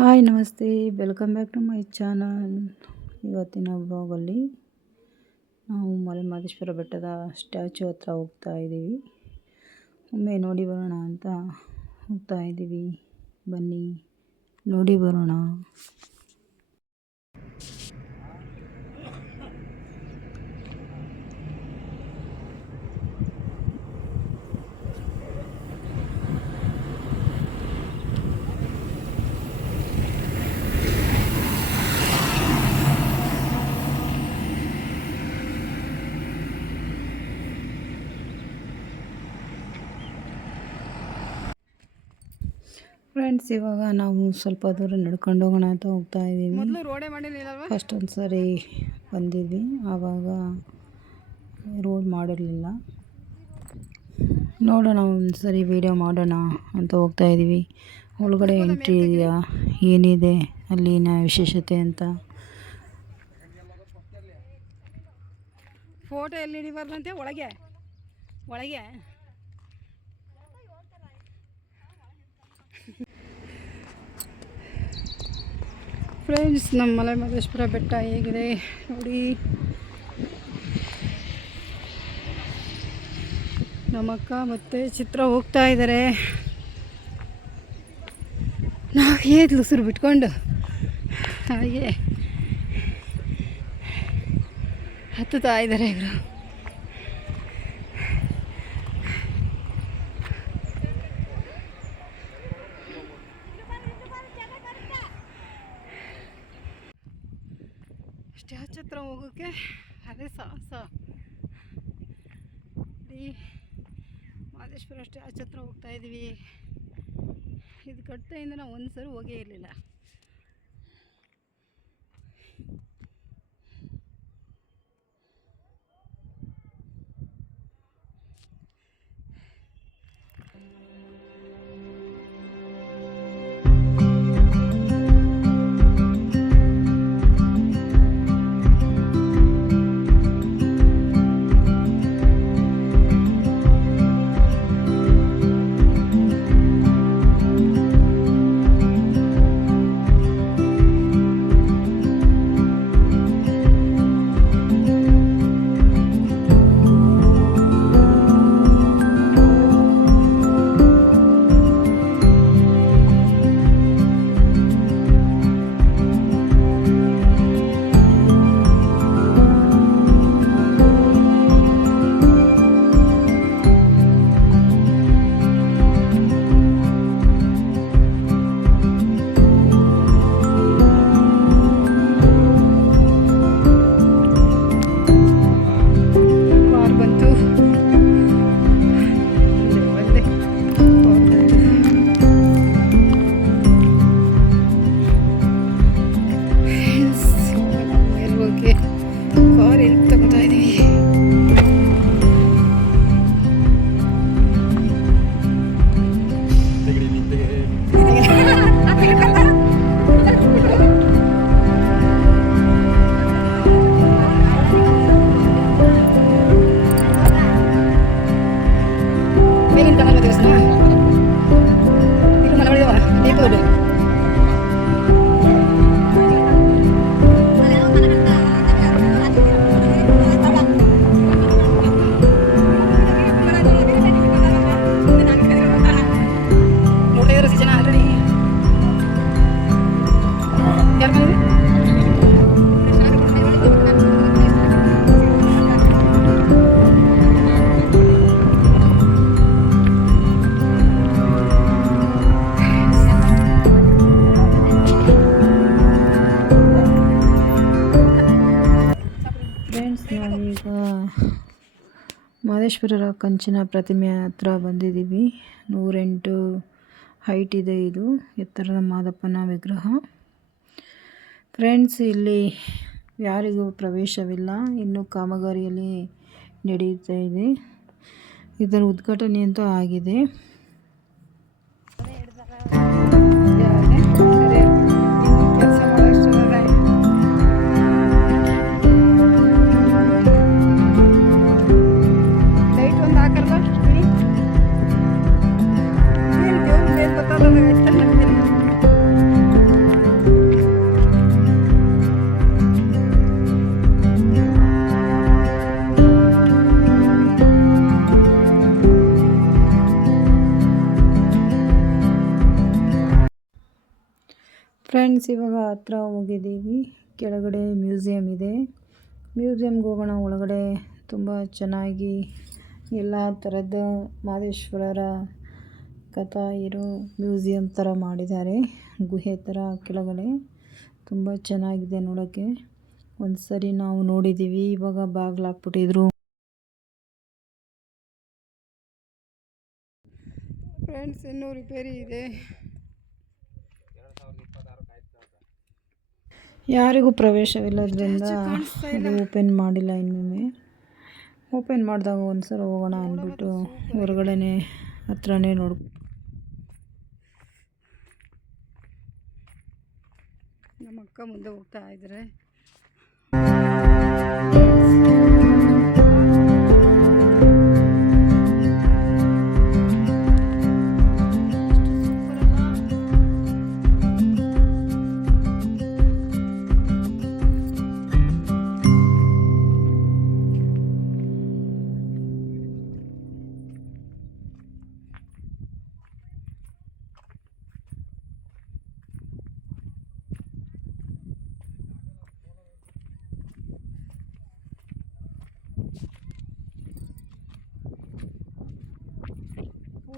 Hi ನಮಸ್ತೆ, welcome back to my channel. ಇವತ್ತಿನ ಬ್ಲಾಗಲ್ಲಿ ನಾವು ಮಲೆಮಹದೇಶ್ವರ ಬೆಟ್ಟದ ಸ್ಟ್ಯಾಚು ಹತ್ರ ಹೋಗ್ತಾ ಇದ್ದೀವಿ. ಒಮ್ಮೆ ನೋಡಿ ಬರೋಣ ಅಂತ ಹೋಗ್ತಾ ಇದ್ದೀವಿ. ಬನ್ನಿ ನೋಡಿ ಬರೋಣ. ಫ್ರೆಂಡ್ಸ್, ಇವಾಗ ನಾವು ಸ್ವಲ್ಪ ದೂರ ನಡ್ಕೊಂಡು ಹೋಗೋಣ ಅಂತ ಹೋಗ್ತಾ ಇದ್ದೀವಿ. ಫಸ್ಟ್ ಒಂದು ಸಾರಿ ಬಂದಿದ್ವಿ, ಆವಾಗ ರೋಡ್ ಮಾಡಿರಲಿಲ್ಲ. ನೋಡೋಣ, ಒಂದು ಸರಿ ವೀಡಿಯೋ ಮಾಡೋಣ ಅಂತ ಹೋಗ್ತಾ ಇದ್ದೀವಿ. ಒಳಗಡೆ ಎಂಟ್ರಿ ಇದೆಯಾ, ಏನಿದೆ ಅಲ್ಲಿನ ವಿಶೇಷತೆ ಅಂತ. ಫೋಟೋ ಎಲ್ಲಿ ಹಿಡಿಬಾರ್ದಂತೆ ಒಳಗೆ ಫ್ರೆಂಡ್ಸ್, ನಮ್ಮ ಮಲೆಮಹದೇಶ್ವರ ಬೆಟ್ಟ ಹೇಗಿದೆ ನೋಡಿ. ನಮ್ಮಕ್ಕ ಮತ್ತು ಚಿತ್ರ ಹೋಗ್ತಾ ಇದ್ದಾರೆ. ನಾವು ಏದು ಉಸಿರು ಬಿಟ್ಕೊಂಡು ಹಾಗೆ ಹತ್ತುತ್ತಾ ಇದ್ದಾರೆ ಇವರು. ಸ್ಟ್ಯಾಚು ಹತ್ರ ಹೋಗೋಕ್ಕೆ ಅದೇ ಸಾಹಸ. ಮಹದೇಶ್ವರ ಸ್ಟ್ಯಾಚು ಹತ್ರ ಹೋಗ್ತಾ ಇದ್ದೀವಿ. ಇದು ಕಟ್ಟೆಯಿಂದ ನಾವು ಒಂದು ಸರಿ ಹೋಗೇ ಇರಲಿಲ್ಲ. ನಾವೀಗ ಮಹದೇಶ್ವರರ ಕಂಚಿನ ಪ್ರತಿಮೆ ಹತ್ರ ಬಂದಿದ್ದೀವಿ. 108 ಹೈಟ್ ಇದೆ. ಇದು ಎತ್ತರದ ಮಾದಪ್ಪನ ವಿಗ್ರಹ. ಫ್ರೆಂಡ್ಸ್, ಇಲ್ಲಿ ಯಾರಿಗೂ ಪ್ರವೇಶವಿಲ್ಲ, ಇನ್ನು ಕಾಮಗಾರಿಯಲ್ಲಿ ನಡೆಯುತ್ತಾ ಇದೆ. ಇದರ ಉದ್ಘಾಟನೆ ಅಂತೂ ಆಗಿದೆ. ಫ್ರೆಂಡ್ಸ್, ಇವಾಗ ಹತ್ರ ಹೋಗಿದ್ದೀವಿ. ಕೆಳಗಡೆ ಮ್ಯೂಸಿಯಂ ಇದೆ. ಮ್ಯೂಸಿಯಮ್ಗೆ ಹೋಗೋಣ. ಒಳಗಡೆ ತುಂಬ ಚೆನ್ನಾಗಿ ಎಲ್ಲ ಥರದ ಮಹದೇಶ್ವರರ ಕಥಾ ಇರೋ ಮ್ಯೂಸಿಯಂ ಥರ ಮಾಡಿದ್ದಾರೆ. ಗುಹೆ ಥರ ಕೆಳಗಡೆ ತುಂಬ ಚೆನ್ನಾಗಿದೆ ನೋಡೋಕ್ಕೆ. ಒಂದು ಸರಿ ನಾವು ನೋಡಿದ್ದೀವಿ. ಇವಾಗ ಬಾಗಿಲು ಹಾಕ್ಬಿಟ್ಟಿದ್ರು. ಫ್ರೆಂಡ್ಸ್, ಇನ್ನೂ ರಿಪೇರಿ ಇದೆ. ಯಾರಿಗೂ ಪ್ರವೇಶವಿಲ್ಲದ್ರಿಂದ ಅದು ಓಪನ್ ಮಾಡಿಲ್ಲ. ಇನ್ನೊಮ್ಮೆ ಓಪನ್ ಮಾಡಿದಾಗ ಒಂದ್ಸಲ ಹೋಗೋಣ ಅಂದ್ಬಿಟ್ಟು ಹೊರಗಡೆನೆ ಹತ್ರನೇ ನಮ್ಮ ಅಕ್ಕ ಮುಂದೆ ಹೋಗ್ತಾ ಇದ್ದಾರೆ.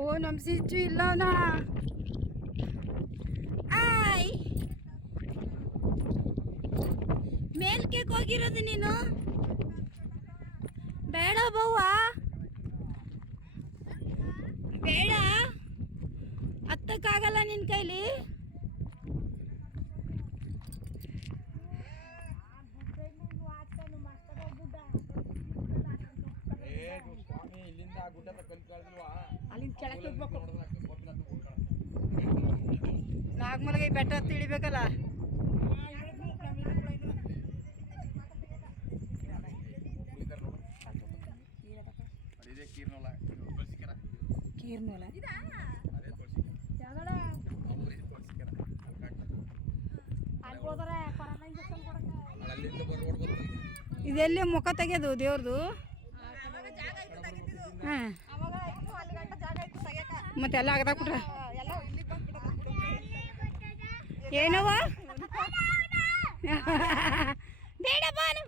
ಓ, ನಮ್ಮ ಸಿಚ್ಚು ಇಲ್ಲವನ. ಆಯ್, ಮೇಲ್ಕೆ ಹೋಗಿರೋದು ನೀನು. ಬೇಡ ಬವ್ವ, ಬೇಡ, ಹತ್ತಕ್ಕಾಗಲ್ಲ ನಿನ್ನ ಕೈಲಿ. ನಾಗಮಲಗೆ ಬೆಟ್ಟ ಹತ್ತಿ ಇಳಿಬೇಕಲ್ಲ. ಇದೆಲ್ಲಿ ಮುಖ ತೆಗೆದು ದೇವ್ರದು. ಹಾಂ, ಮತ್ತೆ ಎಲ್ಲ ಆಗದಾಕ್ಬಿಟ್ರ ಏನವ. ಬೇಡ ಬಾನು.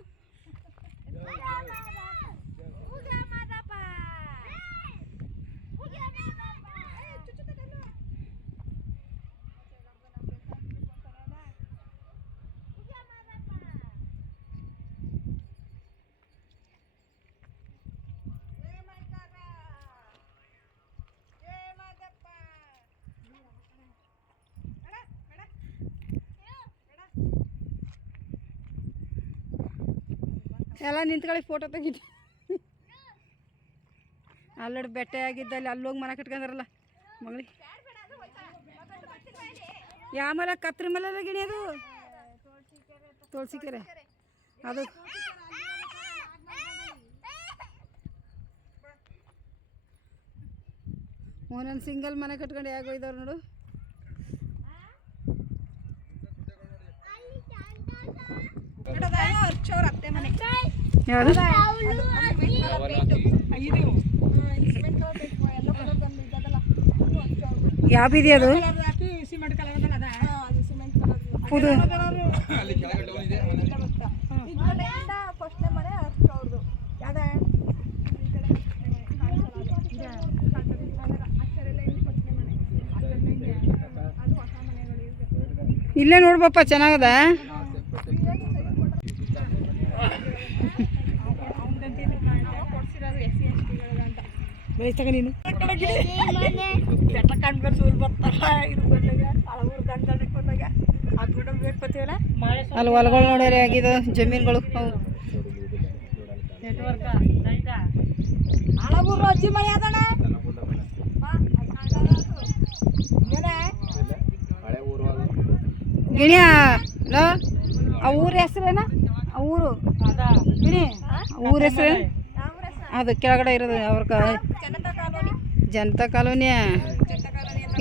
ಎಲ್ಲ ನಿಂತ್ಕೊಳ್ಳಿ, ಫೋಟೋ ತೆಗಿದ್ವಿ. ಅಲ್ಲೋಡಿ ಬೆಟ್ಟ ಆಗಿದ್ದಲ್ಲಿ ಅಲ್ಲೋಗಿ ಮನೆ ಕಟ್ಕೊಂಡ್ರಲ್ಲ ಮಗಳಿ. ಯಾವ ಮಲ? ಕತ್ರಿ ಮಲ ಗಿಣಿ ಅದು. ತುಳಸಿಕೆರೆ ಅದು. ಒಂದೊಂದು ಸಿಂಗಲ್ ಮನೆ ಕಟ್ಕೊಂಡು ಹೇಗೋಯ್ದವ್ರು ನೋಡು. ಯಾವ ಬೀದಿ ಅದು? ಪುದು ಇಲ್ಲೇ ನೋಡ್ಬಪ್ಪ, ಚೆನ್ನಾಗದ. ಬೆಳೆಸ್ತಗ ನೀನು ಅಲ್ಲಿ ಹೊಲಗಳು ನೋಡ್ಯಾರ ಆಗಿದ್ದು ಜಮೀನುಗಳು. ಗಿಣಿಯ ಆ ಊರ ಹೆಸರೇನ? ಆ ಊರು ಗಿಣಿ ಊರ ಹೆಸರು ಅದು ಕೆಳಗಡೆ ಇರೋದು ಅವ್ರ ಜನತಾ ಕಾಲೋನಿಯ.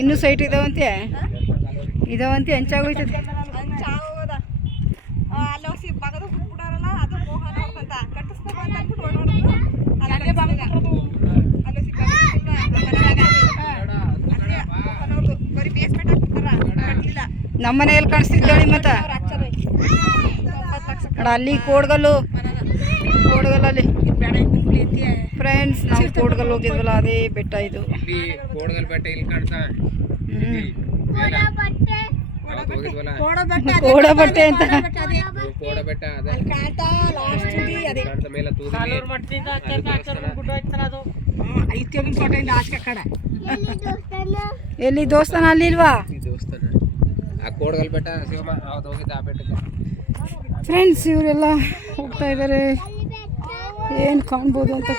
ಇನ್ನೂ ಸೈಟ್ ಇದಾವಂತೆ ಹೆಂಚಾಗೋಯ್ತದೆ. ನಮ್ಮ ಮನೆಯಲ್ಲಿ ಕಾಣಿಸ್ತಿದ್ದೇಳಿ ಮತ್ತೆ ನೋಡ ಅಲ್ಲಿ ಕೋಡ್ಗಲ್ಲಲ್ಲಿ ಫ್ರೆಂಡ್ಸ್ ನಾವು ಕೋಡ್ಗಲ್ ಹೋಗಿದ್ವಲ್ಲ ಅದೇ ಬೆಟ್ಟ ಇದು. ಕೋಡಗಲ್ ಬೆಟ್ಟ ಇಲ್ಲಿ ಕಾಣ್ತಾ ಕೋಡ ಬಟ್ಟೆ ಅಂತ ಕೋಡ ಬೆಟ್ಟ ಅದೇ ಕಾಣ್ತಾ ಮೇಲೆ ಎಲ್ಲಿ ದೇವಸ್ಥಾನ ಅಲ್ಲಿ ಇಲ್ವಾ ದೇವಸ್ಥಾನ ಆ ಕೋಡಗಲ್ ಬೆಟ್ಟ ಶಿವಮ್ಮ ಅವತ್ತು ಹೋಗಿದ್ದ ಆ ಬೆಟ್ಟಕ್ಕೆ. ಫ್ರೆಂಡ್ಸ್ ಇವರೆಲ್ಲ ಹೋಗ್ತಾ ಇದ್ದಾರೆ. ಏನು ಕಾಣ್ಬೋದು ಅಂತ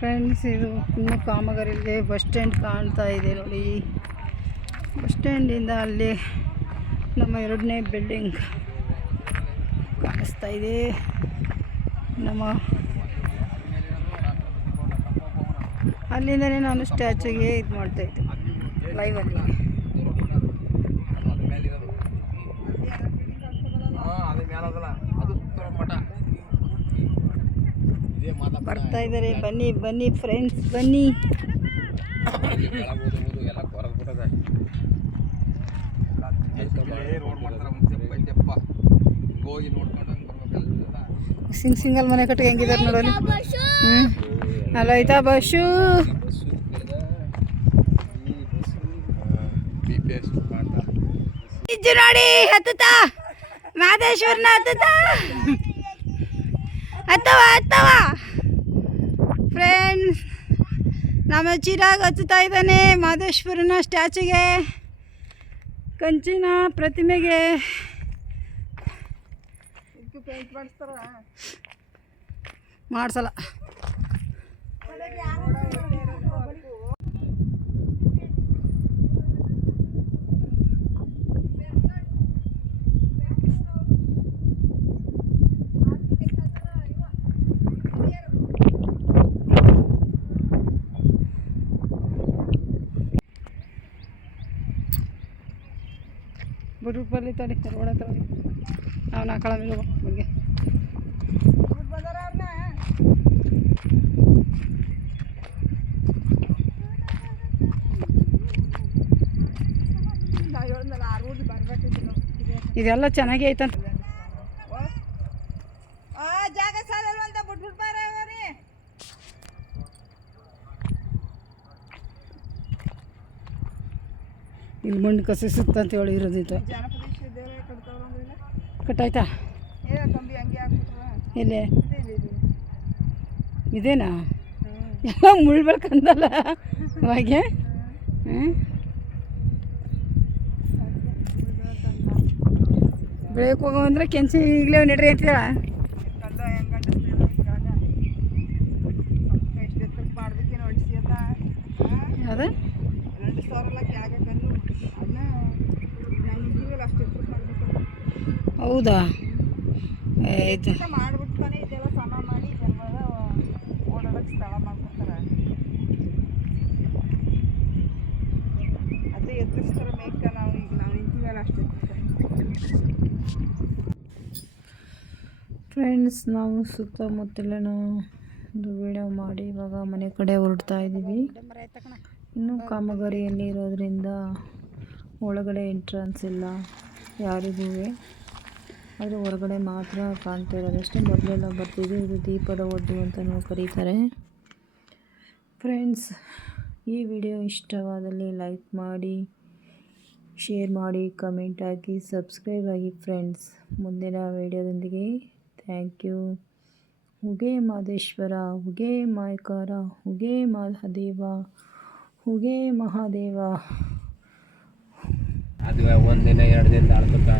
ಫ್ರೆಂಡ್ಸ್ ಇದು ಇನ್ನೂ ಕಾಮಗಾರಿ ಇದೆ. ಬಸ್ ಸ್ಟ್ಯಾಂಡ್ ಕಾಣ್ತಾ ಇದೆ ನೋಡಿ. ಬಸ್ ಸ್ಟ್ಯಾಂಡಿಂದ ಅಲ್ಲಿ ನಮ್ಮ 2ನೇ ಬಿಲ್ಡಿಂಗ್ ಕಾಣಿಸ್ತಾ ಇದೆ. ನಮ್ಮ ಅಲ್ಲಿಂದನೇ ನಾನು ಸ್ಟ್ಯಾಚುಗೆ ಇದು ಮಾಡ್ತಾಯಿದ್ದೆ ಲೈವಲ್ಲಿ. ಬರ್ತಾ ಇದ್ದಾರೆ, ಬನ್ನಿ ಬನ್ನಿ ಫ್ರೆಂಡ್ಸ್ ಬನ್ನಿ. ಸಿಂಗಲ್ ಮನೆ ಕಟ್ಟಿಗೆ ಹೆಂಗಿದ್ದಾರೆ ನೋಡೋಣ. ಅಲ್ಲ ಆಯ್ತಾ ಬಸ್ಸು ಇಜ್ಜು ನೋಡಿ ಹತ್ತುತ್ತ ಮಾದೇಶ್ವರನ ಹತ್ತವ ಫ್ರೆಂಡ್ಸ್. ನಮ್ಮ ಚಿರಾಗ್ ಹತ್ತುತ್ತಾ ಇದ್ದಾನೆ ಮಾದೇಶ್ವರನ ಸ್ಟ್ಯಾಚುಗೆ, ಕಂಚಿನ ಪ್ರತಿಮೆಗೆ. ಮಾಡಿಸಲ್ಲ. ಬಿಟ್ಟು ಬರಲಿ ತಡಿ ರೋಡ್ ಹತ್ರ ನಾವು ನಾಲ್ಕಳ ಮೇಲೆ ಬಗ್ಗೆ ಇದೆಲ್ಲ ಚೆನ್ನಾಗಿ ಐತಂತ. ಇಲ್ಲಿ ಮಣ್ಣು ಕಸಿ ಸುತ್ತಂತ ಹೇಳಿ ಇರೋದಿತ್ತು. ಕಟ್ಟಾಯ್ತಾ ಎಲ್ಲಿ ಇದೇನಾ ಎಲ್ಲ ಮುಳ್ಳು ಬೆಳ್ಕಂದಲ್ಲ ಅವಾಗೆ. ಬೆಳಕ್ಕೆ ಹೋಗಂದ್ರೆ ಕೆಂಚಿ ಈಗಲೇ ನೆಡ್ರಿ ಅಂತೀರ. ಅದ ಹೌದಾ ಆಯ್ತು. ಫ್ರೆಂಡ್ಸ್ ನಾವು ಸುತ್ತಮುತ್ತಲಿನ ಒಂದು ವಿಡಿಯೋ ಮಾಡಿ ಇವಾಗ ಮನೆ ಕಡೆ ಹೊರಡ್ತಾ ಇದ್ದೀವಿ. ಇನ್ನೂ ಕಾಮಗಾರಿಯಲ್ಲಿ ಇರೋದ್ರಿಂದ ಒಳಗಡೆ ಎಂಟ್ರೆನ್ಸ್ ಇಲ್ಲ ಯಾರಿಗೂ, ಅದು ಹೊರಗಡೆ ಮಾತ್ರ ಕಾಣ್ತಾ ಇರೋದಷ್ಟೇ. ಮೊದಲೆಲ್ಲ ಬರ್ತಿದ್ವಿ, ಇದು ದೀಪದ ಒಡ್ಡು ಅಂತಲೂ ಕರೀತಾರೆ. ಫ್ರೆಂಡ್ಸ್ ಈ ವಿಡಿಯೋ ಇಷ್ಟವಾದಲ್ಲಿ ಲೈಕ್ ಮಾಡಿ, ಶೇರ್ ಮಾಡಿ, ಕಮೆಂಟ್ ಹಾಕಿ, ಸಬ್ಸ್ಕ್ರೈಬ್ ಆಗಿ ಫ್ರೆಂಡ್ಸ್. ಮುಂದಿನ ವಿಡಿಯೋದೊಂದಿಗೆ ಥ್ಯಾಂಕ್ ಯು. ಹುಗೆ ಮಾದೇಶ್ವರ, ಹುಗೆ ಮಾಯಕಾರ, ಹುಗೆ ಮಹಾದೇವ, ಹುಗೆ ಮಹಾದೇವ. ಅದು 1 ದಿನ 2 ದಿನ ಆಳ್ಬೇಕಾ.